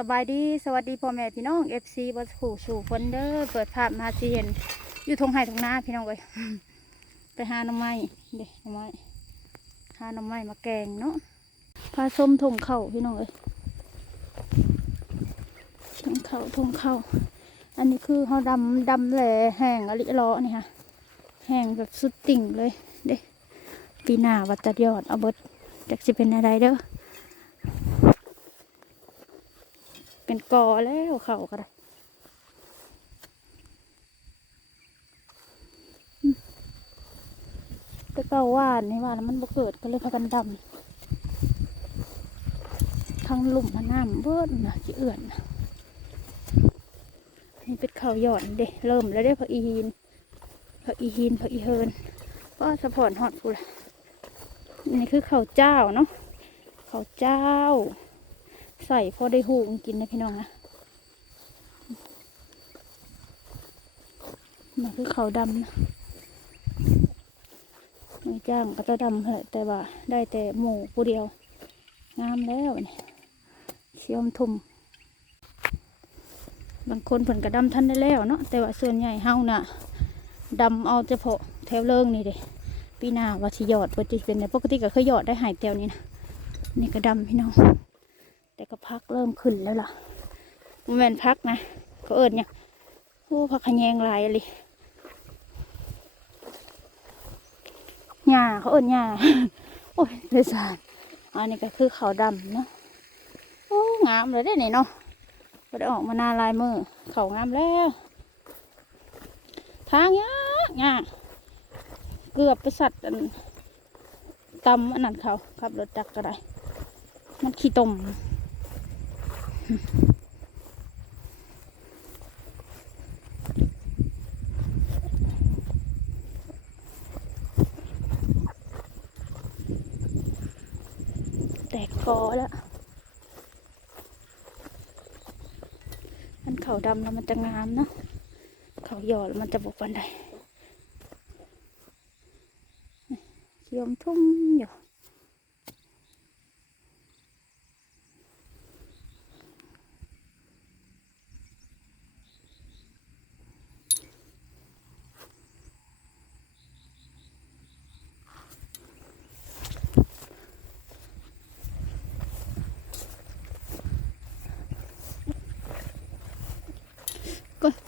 สบายดีสวัสดีพ่อแม่พี่น้อง FC บัสผูสู่คนเด้อเปิดภาพมาสิเห็น อยู่ทงไห่ทงหน้าพี่น้องเอ้ยไปหาหน่อไม้เด็หน่อไม้หาหน่อไม้มาแกงเนาะพาส้มทงเข่าพี่น้องเอ้ยทงเข่าทงเข่าอันนี้คือเขาดำดำแหล่แห้งอลิลาะนี่ค่ะแห้งแบบสุดติ่งเลยเด้ปีหน้าวัดจัดยอดเอาเบิดจากสิเป็นอะไรเด้อ เป็นกอแล้วเขาก็ได้ต่เก่าว่านนี่ว่าแล้วมันบ่เกิดก็เลยพากันดำทางหลุ่มทาน้ำเบิดนะจีเอื่อนนะนี่เป็นเขาหย่อนเด้เริ่มแล้วเด้พออีฮีนพออีฮีนพออีเฮินก็สะพอนหอดพูละนี่คือเขาวเจ้าเนาะเขาวเจ้า ใส่พอได้หูกินนะพี่น้องนะมันคือเขาวดำนะไม่จ้างก็จะดำแหละแต่ว่าได้แต่หมูผู้เดียว งามแล้วนี่เชี่ยมทุ่มบางคนเพิ่นก็ดำทันได้แล้วเนาะแต่ว่าส่วนใหญ่เฮาน่ะดำเอาเฉพาะแถวเลิงนี่เด้ปีหน้าว่าสิยอดว่าจะเป็นในปกติก็เคยยอดได้หายแถวนี้นะนี่ก็ดำพี่น้อง แต่ก็พักเริ่มขึ้นแล้วล่ะมันเป็นพักนะก็เอิญเนี่ยโอ้พักขยงลายเลยหญ้าเขาเอิญหญ้าโอ้ยเลยสารอันนี้ก็คือเขาวดำเนาะโอ้งามเลยได้ไหนเนาะก็ได้ออกมานาลายมือเขางามแล้ว ทางยากยากเกือบไปสัตว์อันตำอันนั้นเขาขับรถจักรก็ได้ มันขี้ตม แตกกอแล้ว มันเขาดำแล้วมันจะงามเนอะเขาหยอดแล้วมันจะบกปันไดเขียมทุ่มอยู่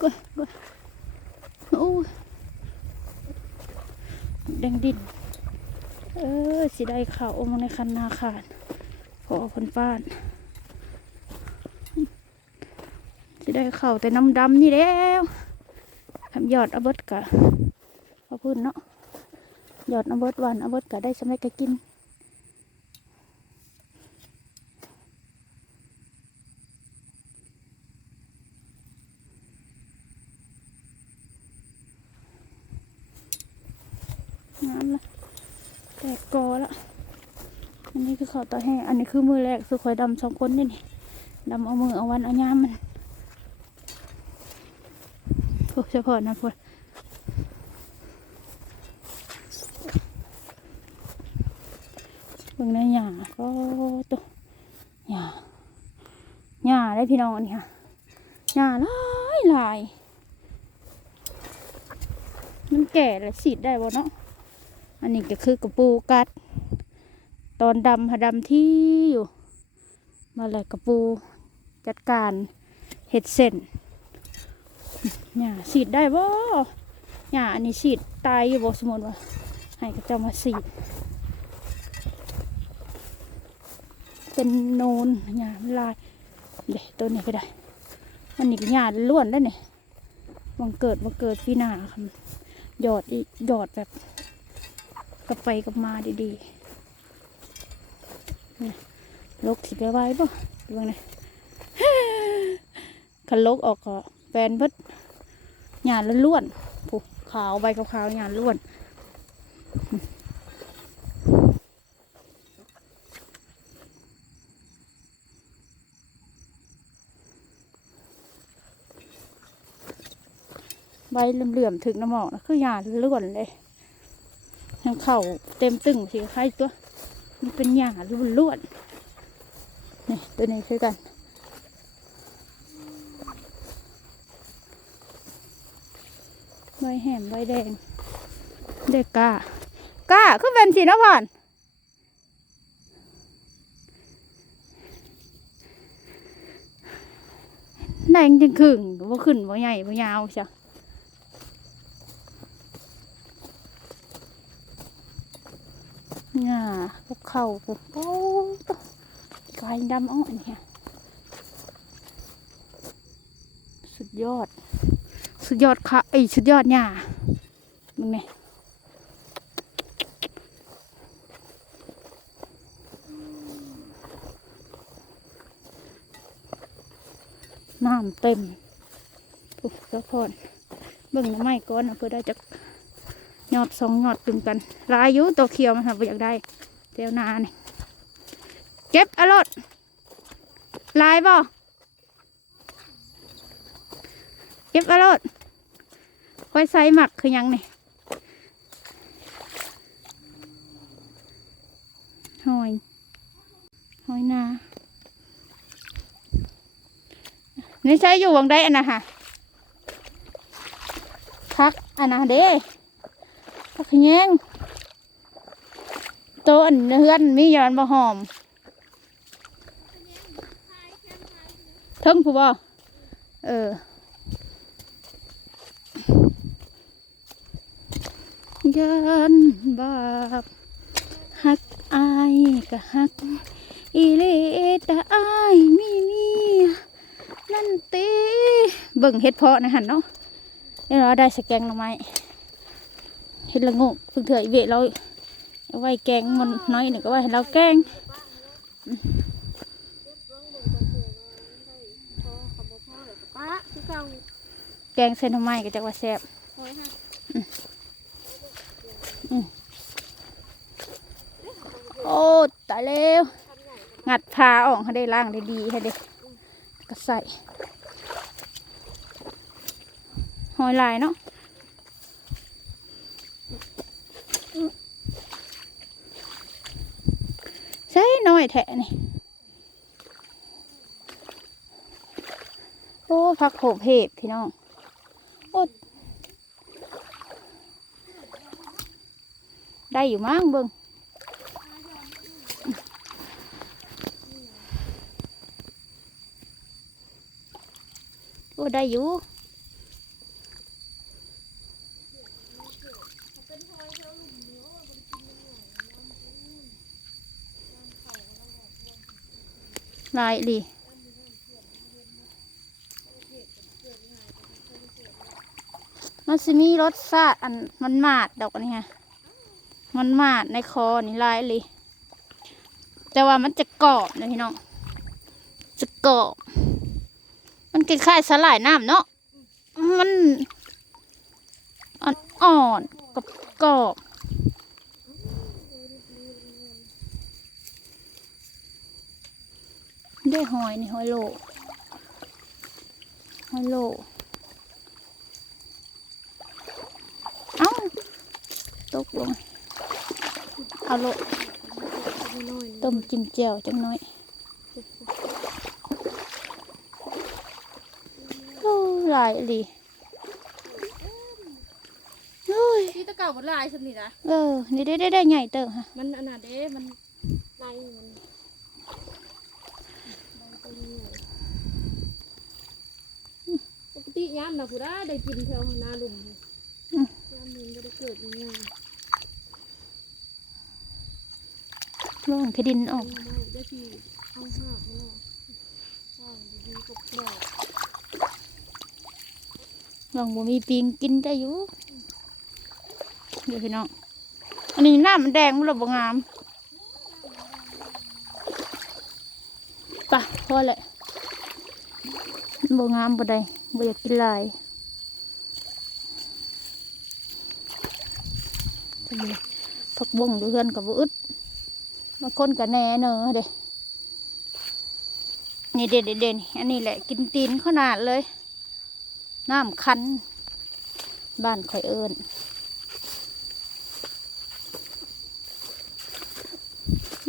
ก้อยก้อยก้อยโอ้ยแดงดิน เออสิได้ข่าวอมในคันนาขาดขอคนฟ้านสิได้ข่าวแต่น้ำดำนี่แล้วทำยอดเอาเบิดกะพอาพูดเนาะยอดเอาเบิดวันเอาเบิดกะได้สำเร็จก็กิน น้ำละแตกกอละอันนี้คือเขาตาแห้งอันนี้คือมือแรกสุขอยดำสองคนนี่นี่ดำเอามือเอาวันเอายามมันโอ้เฉพาะนะพวกบิ่งในหญ้าก็ตัวหญ้าหญ้าได้พี่น้องอันนี้ค่ะหญ้าลายลายมันแก่แล้วสีดได้บ่เนาะ อันนี้ก็คือกระปูกัด ตอนดำหาดำที่อยู่ มาเลยกระปูจัดการเห็ดเส้นหญ้าสีดได้บ่หญ้าอันนี้สีดตายอยู่บ่สมมติว่า ให้กระเจ้ามาสีด เป็นโนนหญ้ามันลายเด็ตัวนี้ก็ได้อันนี้ก็หญ้าล้วนได้เนี่ยวังเกิดวังเกิดปีหน้าค่ะหยอดอีหยอดแบบ กับไปกับมาดีๆนี่ลกสิไปไว้ป่ะดูบ้างนะคันลกออกก็แฟนเพิดหยาดล้วนผูขาวใบขาวๆหยาดล้วนใบเหลื่อมๆถึงน้ำหมอกนะคือหยาดล้วนเลยันเข่าเต็มตึงสิใครตัว มันเป็นหยาล้วนล้วนนี่ตัวนี้คือกัน ใบแหมใบแดงเด็กกล้ากล้าก็เป็นสีน้ำผ่อนแดงจึงขึงว่าขึ้นว่าใหญ่ว่ายาวใช่ เนี่ยพวกเขาพวกโอ้กายดำอ่อเนี่ยสุดยอด สุดยอดค่ะไอยสุดยอดเนี่ยมึงเนี่ยน้ำเต็มปุ๊บเจ้าพอนเบิ่งน้ำไม้ก้อนเพื่อได้จะย อดสองยอดตึงกันลายอยุตัวเขียวมันทำไปอยากได้เจ้านานี่เก็บอรถลายบ่เก็บอารถไว้ใส่หมักคือยังนี่หอยหอยนานี่ใช้อยู่วังได้อันนะค่ะพักอันนะเด้ ขะแยงตัวอันเฮือนมียอนบะหอมเทิงผู้บ่เออยันบาปฮักอายก็ฮักอีเลตาอายมีมีนั่นตีเบิ่งเฮ็ดเพาะนะหันเนาะเดี๋ยวเราได้สแกงหน่อไม้ เฮ็ดละโงกเพิ่งเถื่ออีเวะเราเอาไว้แกงมันน้อยหนึ่งก็ไว้ให้เราแกงป้าคือเก่าแกงเส้นหน่อไม้ก็จะว่าแซ่บโอ้ยค่ะโอ้ตายแล้วงัดพาออกให้ได้ล่างได้ดีให้ได้ก็ใส่หอยลายเนาะ ใช่น้อยแทะนี่ โอ้พักโขบเห็บพี่น้องโอ้ได้อยู่มั้งเบิ่งโอ้ได้อยู่ายดีมันสิมีรสชาติอันมันมาดดอกอันนี้ฮะมันมาดในคอนี่ลายเลยแต่ว่ามันจะกรอบนะพี่น้องจะกรอบมันคล้ายๆสลายน้ำเนาะมันอ่อนๆกับกรอบ ได้หอยนี่หอยโลหอยโลเอ้าตกลงเอาโลน้อยต้มจิ้มเจียวจังน้อยโอ้หลายอีหลีโอ้ยที่ตะเก่าบนลายสนิทนะเออนี่ได้ได้ได้ใหญ่เติมฮะมันอนาเด้มันในมันปก ติยามนะผู้ได้ได้กินแถวนาลุมยามนี้ไม่ได้เกิดง่ายล่องขดินออกได้ที่เอาห้าเขาใช่ดีๆกรอบลองบ่มีปิงกินได้อยู่เดี๋ยวพี่น้องอันนี้หน้ามันแดงมันเลยบ่งามไปะพอแหละบ่งามบ่ได้ บ่อยากกินลายผักบงอยู่เฮือนกับบ่อึดบางคนกับแน่เนอเด้นี่เด็ดเด่นอันนี้แหละกินตีนขนาดเลย น้ำคัน บ้านข่อยเอิญ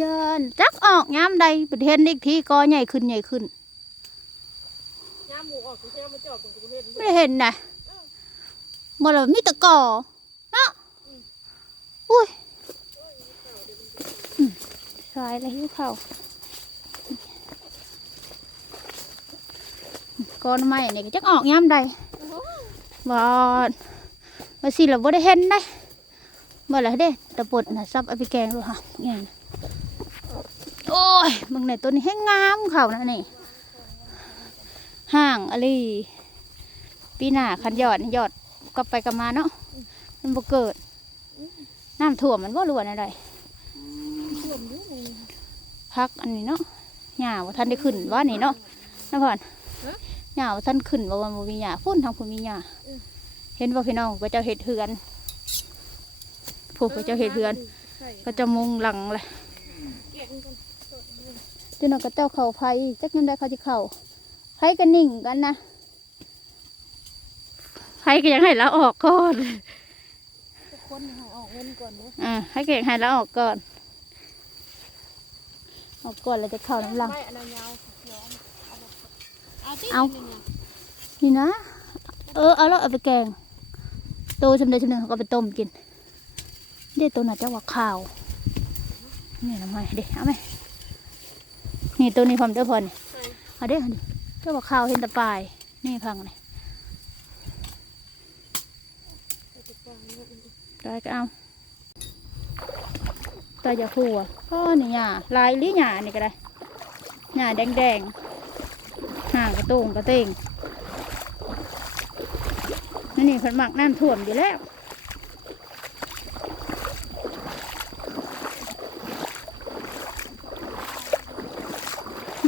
ยานจักออกยามใดประเทศอีกทีก็ใหญ่ขึ้นใหญ่ขึ้น ออกกูแค่มาจอบตรงกูเห็นไม่ได้เห็นนะบ่ล่ะมีตะก่อเนาะอุ้ยสายแล้วหิวข้าวก้อนไม้นี่ก็จักออกยามใดโอ้โหบ่ว่าสิเราบ่ได้เห็นได้บ่ล่ะเด้ตะปดน่ะซับเอาไปแกงดูค่ะนี่โอ้ยมึงเนี่ยตัวนี้ให้งามเขานะนี่ ห่างอะไรปีหน้าคันยอดนี่ยอดก็ไปกันมาเนาะมันบ่เกิด น้ำท่วมมันบ่รู้ว่าอะไรท่วมอยู่นี่พักอันนี้เนาะหญ้าว่าท่านได้ขึ้นว่านี่เนาะนะพ่อนฮะหญ้าว่าท่านขึ้นว่าวันบ่มีหญ้าพุ่นทางพุ่นมีหญ้าอืมเห็นว่าพี่น้องก็เจ้าเห็ดเฮือนพวกก็เจ้าเห็ดเฮือนใส่ก็จะมุงหลังเลยแกะมันก่อนสดเลยจนนก็เจ้าเข่าไฟจักยังได้เขาจะเข่า ไฟก็นิ่งกันนะไฟก็ยังให้เราออกก่อนทุกคนเอาออกเงินก่อนเนาะอ่าให้เก่งให้เราออกก่อน ออกก่อนเราจะเข่าน้ำหลังไม่อันนั้นยาวย้อมเอามาเอาที่เอานี่เนี่ยนี่นะ เออ เอาแล้วเอาไปแกง โตชำเดชำเดเขาก็ไปต้มกิน เด็ดตัวน่ะจะว่าข้าว นี่ทำไมเด็เอาไหมนี่ตัวนี้พร้อมเด้อพอนี่ใส่เอาเด็เอาดิ เจ้าว่าข้าวเห็นแตะปลายนี่พังนี่ใส่ตาเนี่ยได้ก็เอาตาอย่าพูอะพ่อนี่หญ้าลายลิ้หญ้านี่ก็ได้หญ้าแดงแดงๆห่างกระตุงกระเตงนี่นี่เพิ่นมักน้ำท่วมอยู่แล้ว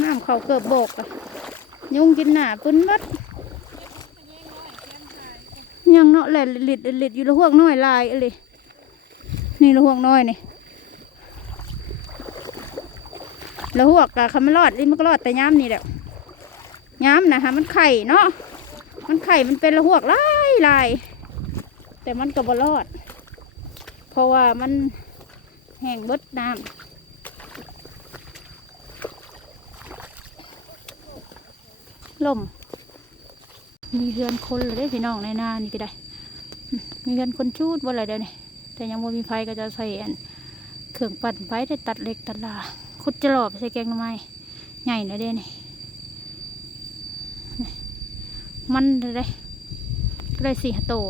น้ำเขาเกือบโบกอะ ยุงกินหนาปุ้นบัดยังเนาะแหละลิดหลิดอยู่ละห่วงน้อยลายอะไรนี่ละห่วงน้อยนี่ละห่วงกะคำมันรอดลิ้นมันก็รอดแต่ย้ำนี่แหละย้ำนะฮะมันไข่เนาะมันไข่มันเป็นละห่วงลายลายแต่มันก็บ่รอด เพราะว่ามันแห้งเบิดน้ำ ลมมีเรือนคนเลยด้พี่น้องในนานี่ก็ได้ มีเรือนคนชูดบ่อะไรเดี๋ยวนี้แต่ยังบ่มีไฟก็จะใส่เครื่องปั่นไฟได้ตัดเหล็กตัดลาขุดจะหลอบใส่แกงทำไมใหญ่นะเดี๋ยวนี่มันเลยเด้ก็ได้สี่หโตว